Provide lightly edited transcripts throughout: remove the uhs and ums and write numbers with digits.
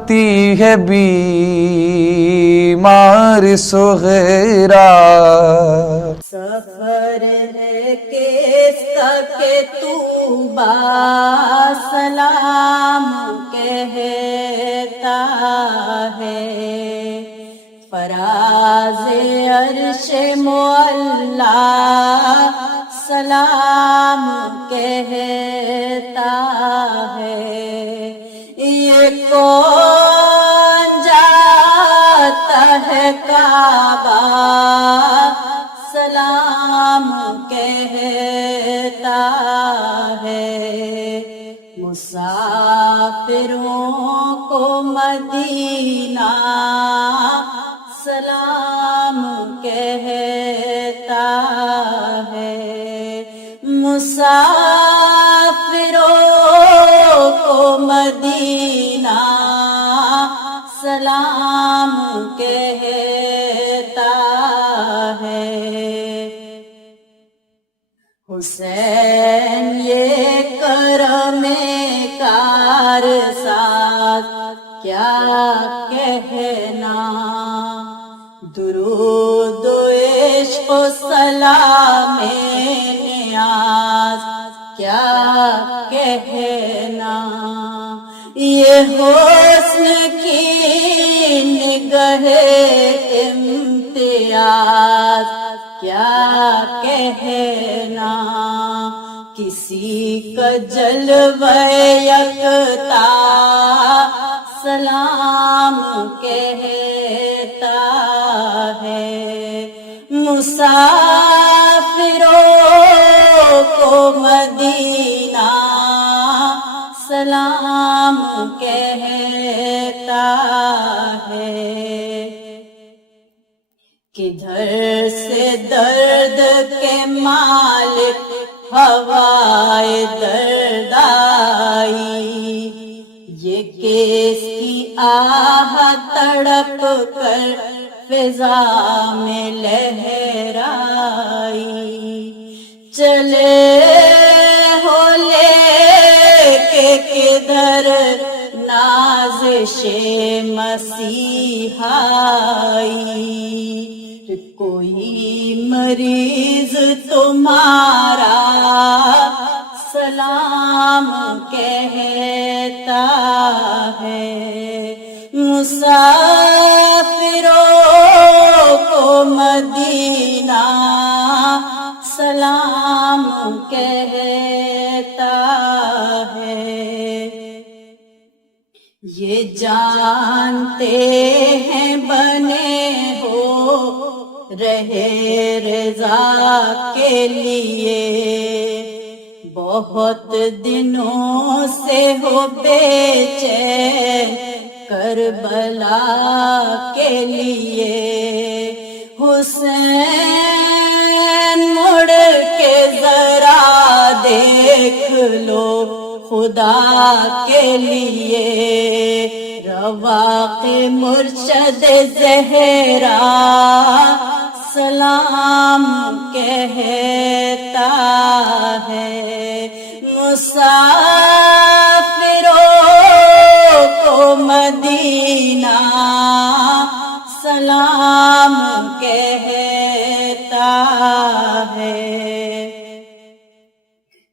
آتی ہے بیمار صغیرہ، سفر ہے کس کہ تو با سلام کہتا ہے، فراز عرش معلا سلام کہتا ہے، یہ کون جاتا ہے کعبہ سلام کہتا ہے، مسافروں کو مدینہ سلام کہتا ہے، مسافروں کو مدینہ سلام کہتا ہے، حسین یہ کرم کار ساتھ کیا کہنا، درود و عشق و سلام نیاز کیا کہنا، یہ حسن کی نگہ امتیاز کیا کہنا، کسی کا جلوہ یکتا سلام کہتا ہے، مسافروں کو مدینہ سلام کہتا ہے، کدھر سے درد کے مالک ہوائے درد آئی، یہ کس کی آہ تڑپ کر فضا میں لہرائی، چلے ہو لے کے کدھر نازش مسیحائی، کوئی مریض تمہارا سلام کہتا ہے، مسافروں کو مدینہ سلام کہتا ہے، یہ جانتے ہیں بنے ہو رہے رضا کے لیے، بہت دنوں سے ہو بے چین کربلا کے لیے، حسین مڑ کے ذرا دیکھ لو خدا کے لیے، رواق مرشد زہرا سلام کہتا ہے، مسافروں کو مدینہ سلام کہتا ہے،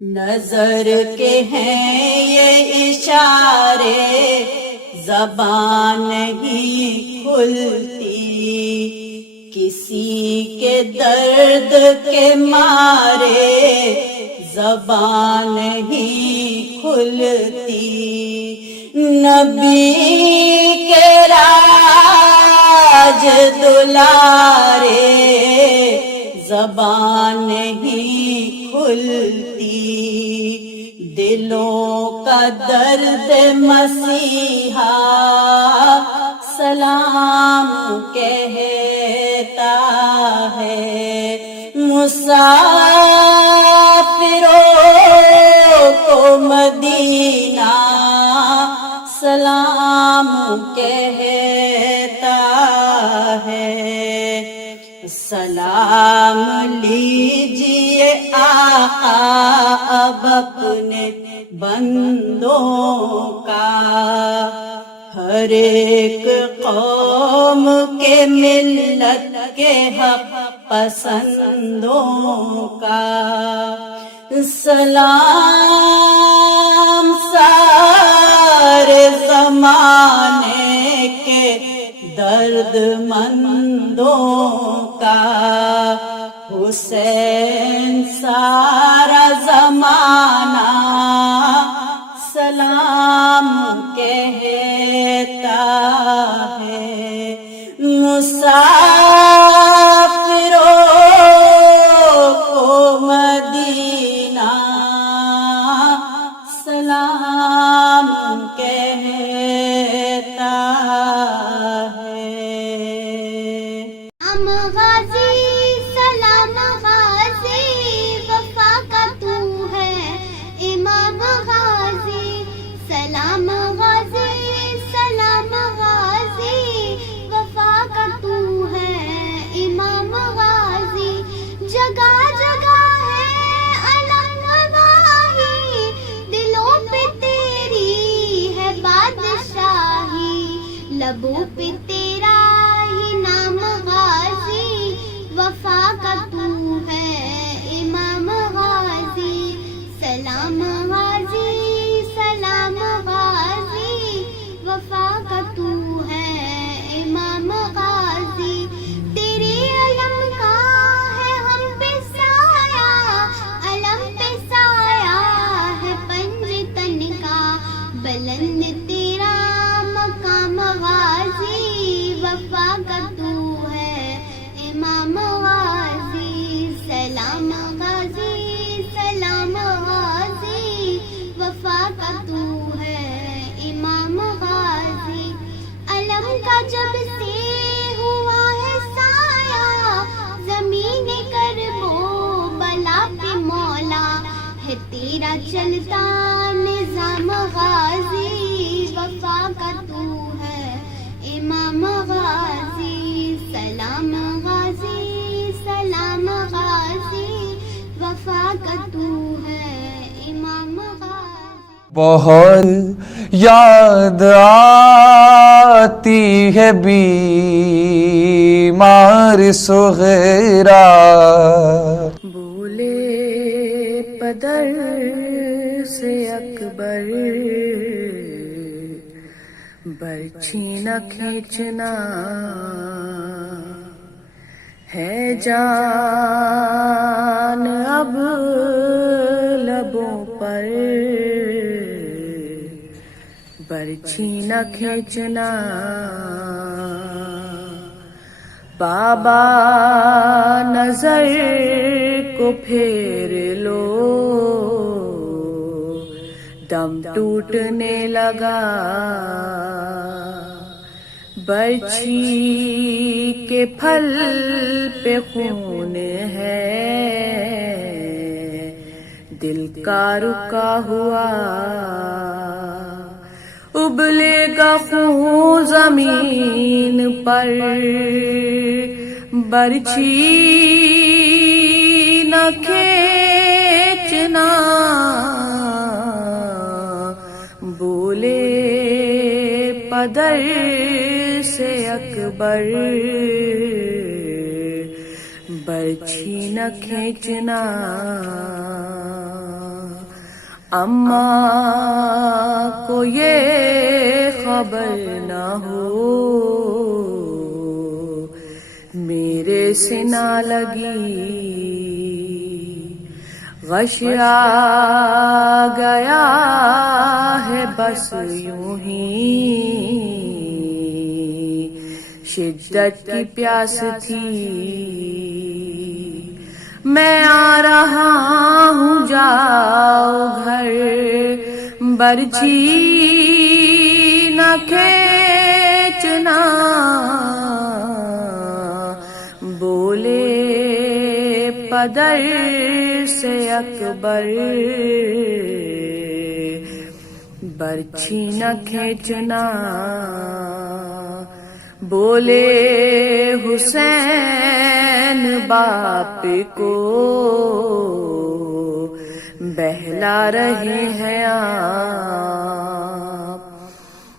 نظر کے ہیں یہ اشارے زبان نہیں کھلتی، کسی کے درد کے مارے زبان نہیں کھلتی، نبی کے راج دلارے زبان نہیں کھلتی، دلوں کا درد مسیحا سلام کہتا ہے، مسافروں کو مدینہ سلام کہتا ہے، سلام لیجیے آقا اب اپنے بندوں کا، ہر ایک قوم کے ملت کے حق پسندوں کا سلام سارے زمانے کے درد مندوں کا حسین سارا زمانہ سلام کہتا ہے مسافروں کو مدینہ سلام کہتا ہے ہم غازی سلام غازی وفا کا تو ہے امام غازی سلام غازی سلام غازی وفا کا تو ہے امام غازی جگہ جگہ ہے علم گواہی دلوں پہ تیری ہے بادشاہی لبوں پہ تیرا ہی نام غازی وفا کا تو ہے امام غازی سلام غازی سلام غازی وفا کا تو ہے امام غازی تیرے علم کا ہے ہم پہ سایہ علم پہ سایہ ہے پنج تن کا بلند تیرا مقام غازی وفا کا تو ہے امام غازی سلام غازی سلام غازی وفا کا تو ہے امام غازی علم کا جب سے ہوا ہے سایہ زمین کربو بلا پہ مولا ہے تیرا چلتا نظام غازی وفا کا تو ہے امام غازی سلام غازی سلام غازی وفا کا تو ہے امام غازی بہت یاد آتی ہے بیمار صغیرہ بولے پدر سے اکبر برچھی نہ کھینچنا ہے جان اب لبوں پر برچھی نہ کھینچنا بابا نظر کو پھیر لو دم ٹوٹنے لگا برچھی کے پھل پہ خون ہے دل کا رکا ہوا ابلے گا خون زمین پر برچھی نہ کھینچنا بولے پدر سے اکبر برچھی نہ کھینچنا اماں کو یہ خبر نہ ہو میرے سے نہ لگی غش آ گیا ہے بس یوں ہی شدت کی پیاس تھی میں آ رہا ہوں جاؤ گھر برچھی نہ کھینچنا بولے پدر سے اکبر برچھی نہ کھینچنا بولے حسین باپ کو بہلا رہے ہیں آپ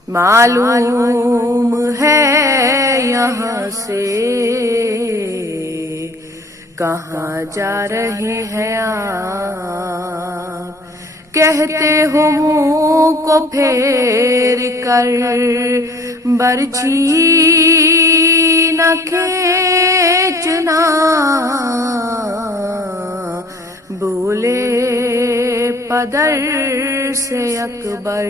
معلوم ہے یہاں سے کہاں جا رہے ہیں آپ، کہتے ہو منہ کو پھیر کر برچھی نہ کھینچنا، بولے پدر سے اکبر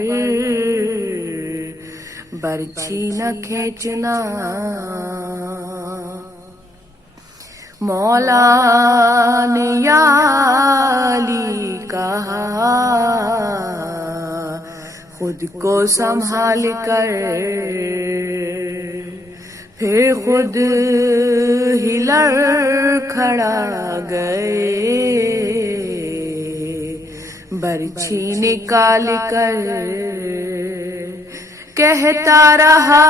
برچھی نہ کھینچنا۔ مولا نے یا علی کہا خود کو سنبھال کر، پھر خود ہی لڑکھڑا گئے برچھی نکال کر، کہتا رہا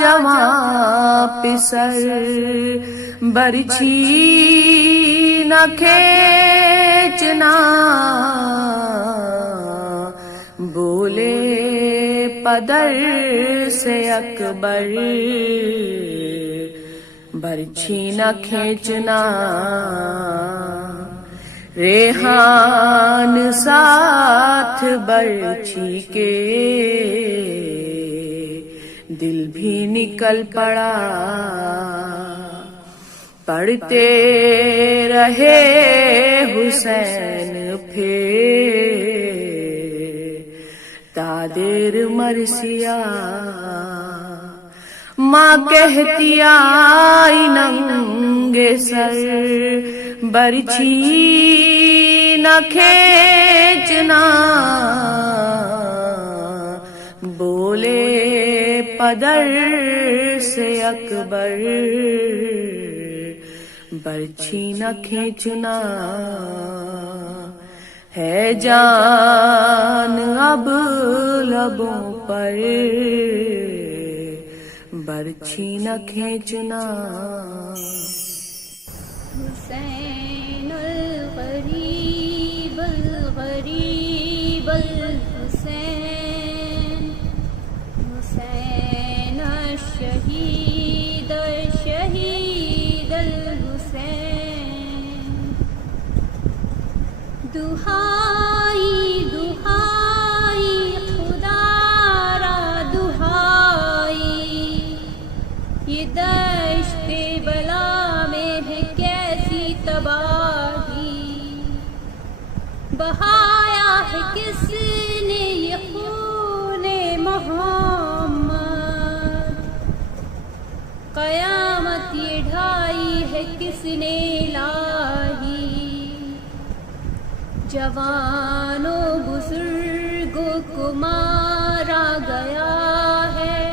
جوان پسر برچھی نہ کھینچنا، بولے پدر سے اکبر برچھی نہ کھینچنا۔ ریحان ساتھ برچھی کے دل بھی نکل پڑا، پڑھتے رہے حسین پھر تادیر مرثیہ، ماں کہتی آئی ننگے سر برچھی نہ کھینچنا، بولے پدر سے اکبر برچھی نہ کھینچنا۔ ہے جان اب لبوں پر برچھی نہ کھینچنا۔ حسین الغریب الغریب الحسین، حسین الشہید الشہید الحسین، دہائی دہائی خدا را دہائی، یہ دشت بلا میں ہے کیسی تباہی، بہایا ہے کس نے یہ خون محمد، قیامت یہ ڈھائی ہے کس نے لاہی، جوانوں بزرگوں کو مارا گیا ہے،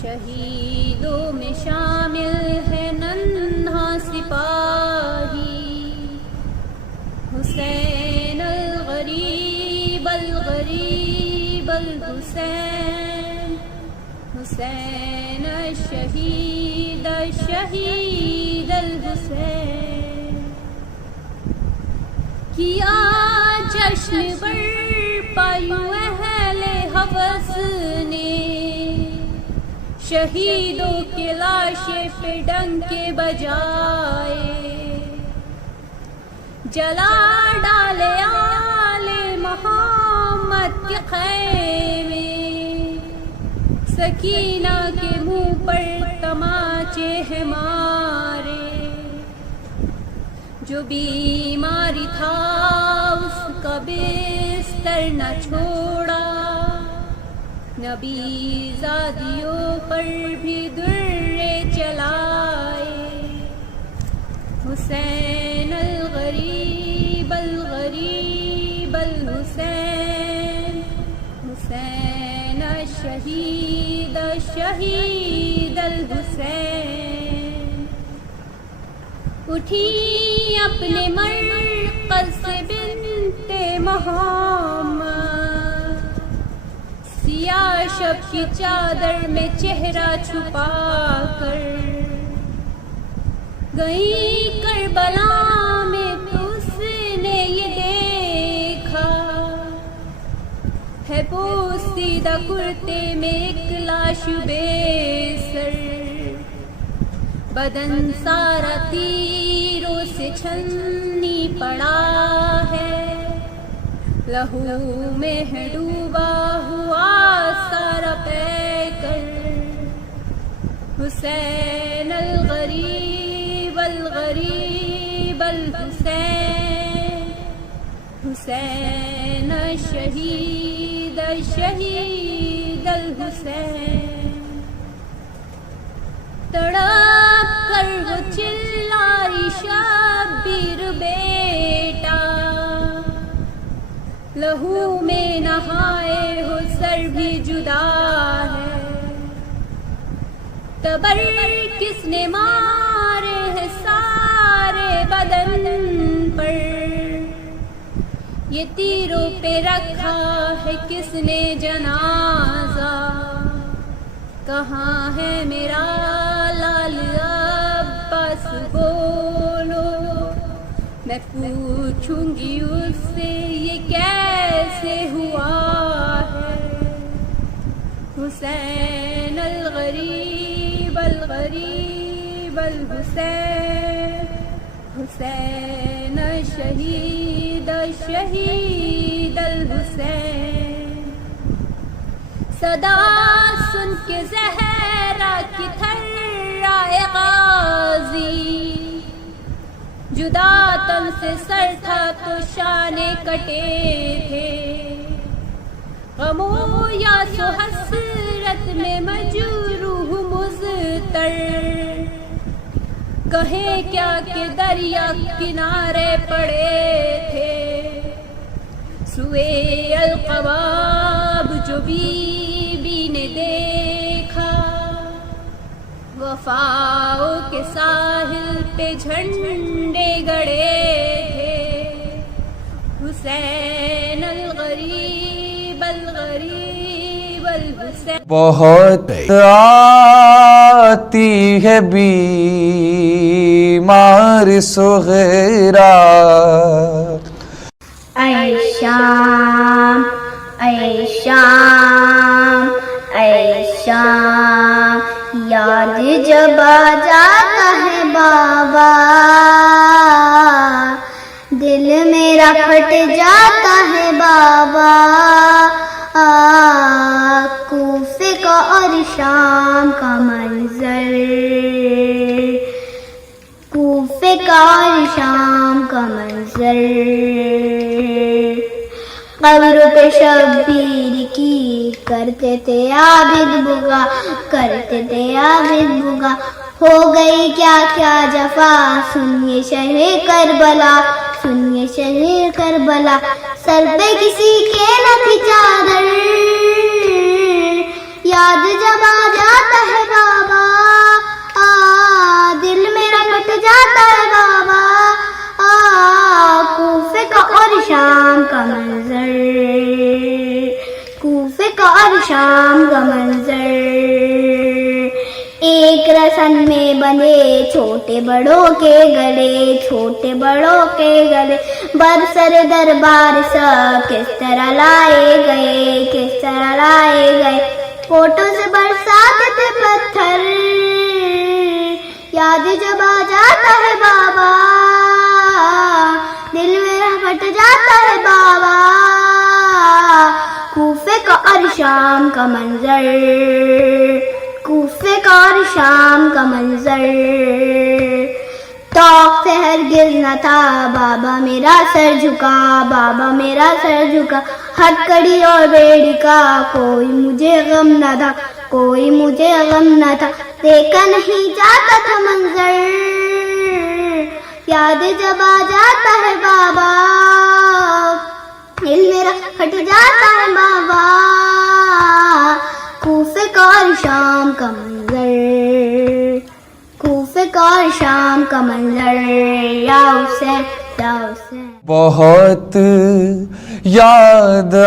شہیدوں میں شامل ہے ننھا سپاہی، حسین الغریب الغریب الحسین، حسین الشہید الشہید الحسین، کیا جشن برپا یوں اہل ہوس نے، شہیدوں کے لاشیں پہ ڈنکے بجائے، جلا ڈالے آل محمد کے خیمے، سکینہ کے منہ پر تماچے ہیں مارے، جو بیماری تھا اس کا بستر نہ چھوڑا، نبی زادیوں پر بھی درے چلائے، حسین الغریب الغریب الحسین، حسین الشہید الشہید الحسین، اٹھی اپنے مرکز سے بنت محمد، سیاہ شب کی چادر میں چہرہ چھپا کر، گئی کربلا میں تو اس نے یہ دیکھا، ہے پوسیدہ کرتے میں ایک لاش بے سر، بدن سارا تیروں سے چھنی پڑا ہے، لہو میں ہے ڈوبا ہوا سارا پیکر، حسین الغریب الغریب الحسین، حسین الشہید الشہید الحسین، تڑپ کر وہ چلاری شبیر بیٹا، لہو میں نہائے ہو سر بھی جدا ہے، تبر کس نے مارے ہیں سارے بدن پر، یہ تیروں پہ رکھا ہے کس نے جنازہ، کہاں ہے میرا لال عباس بولو، میں پوچھوں گی اس سے یہ کیسے ہوا ہے، حسین الغریب الغریب الحسین، حسین الشہید الشہید الحسین، صدا سن کے زہرا کی تھرائے غازی، جدا تن سے سر تھا تو شانے کٹے تھے، غموں یا سو حسرت میں مجروح مضطر، کہیں کیا کہ دریا کنارے پڑے تھے، سوئے القباب جو بی بی نے دیکھا، وفاؤ کے ساحل پہ جھنڈے گڑے تھے، حسین الغریب الغریب الحسین، بہت آتی ہے بیمار صغیرہ، اے شام اے شام اے شام، یاد جب آ جاتا ہے بابا، دل میرا پھٹ جاتا ہے بابا، کوفے کا اور شام کا منظر، کوفے کا اور شام کا منظر، قبر پہ شبیر کی کرتے تھے عابد بگا، کرتے تھے عابد بگا، ہو گئی کیا کیا جفا، سنیے شہر کربلا، سنیے شہر کربلا، سر پہ کسی کے نہ تھی چادر، یاد جب آ جاتا ہے بابا، دل میرا کٹ جاتا ہے بابا، کوفے کا اور شام کا منظر، کوفے کا اور شام کا منظر، ایک رسن میں بندھے چھوٹے بڑوں کے گلے، چھوٹے بڑوں کے گلے، برسر دربار سا کس طرح لائے گئے، کس طرح لائے گئے، فوٹو سے برساتے تھے پتھر، یاد جب آ جاتا ہے بابا، دل میرا پھٹ جاتا ہے بابا، کوفے کا اور شام کا منظر، کوفے کا اور شام کا منظر، طاق سے ہرگز نہ تھا بابا میرا سر جھکا، بابا میرا سر جھکا، ہتکڑی اور بیڑی کا کوئی مجھے غم نہ تھا، کوئی مجھے غم نہ تھا، دیکھا نہیں جاتا تھا منظر، یاد جب آ جاتا ہے بابا، دل میرا پھٹ جاتا ہے بابا، کوفے کا اور شام کا منظر، کوفے کا اور شام کا منظر، یا حسین یا حسین، بہت یاد آ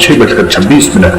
6:26